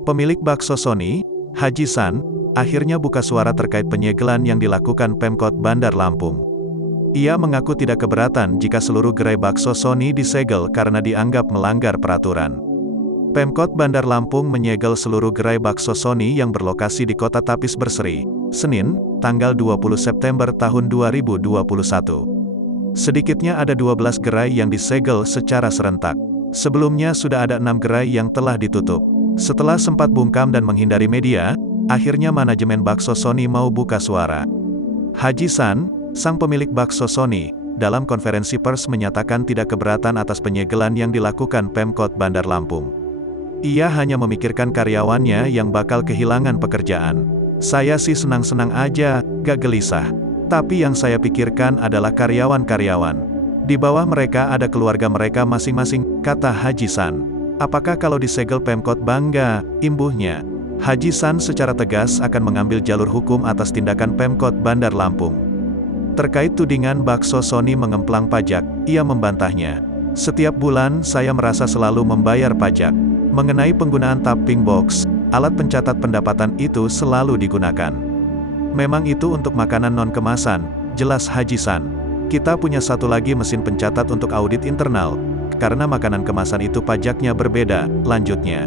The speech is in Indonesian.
Pemilik bakso Sony, Haji San, akhirnya buka suara terkait penyegelan yang dilakukan Pemkot Bandar Lampung. Ia mengaku tidak keberatan jika seluruh gerai bakso Sony disegel karena dianggap melanggar peraturan. Pemkot Bandar Lampung menyegel seluruh gerai bakso Sony yang berlokasi di Kota Tapis Berseri, Senin, tanggal 20 September tahun 2021. Sedikitnya ada 12 gerai yang disegel secara serentak. Sebelumnya sudah ada 6 gerai yang telah ditutup. Setelah sempat bungkam dan menghindari media, akhirnya manajemen bakso Sony mau buka suara. Haji San, sang pemilik bakso Sony, dalam konferensi pers menyatakan tidak keberatan atas penyegelan yang dilakukan Pemkot Bandar Lampung. Ia hanya memikirkan karyawannya yang bakal kehilangan pekerjaan. Saya sih senang-senang aja, gak gelisah. Tapi yang saya pikirkan adalah karyawan-karyawan. Di bawah mereka ada keluarga mereka masing-masing, kata Haji San. Apakah kalau disegel Pemkot bangga, imbuhnya? Haji San secara tegas akan mengambil jalur hukum atas tindakan Pemkot Bandar Lampung. Terkait tudingan bakso Sony mengemplang pajak, ia membantahnya. Setiap bulan saya merasa selalu membayar pajak. Mengenai penggunaan tapping box, alat pencatat pendapatan itu selalu digunakan. Memang itu untuk makanan non-kemasan, jelas Haji San. Kita punya satu lagi mesin pencatat untuk audit internal, karena makanan kemasan itu pajaknya berbeda, lanjutnya.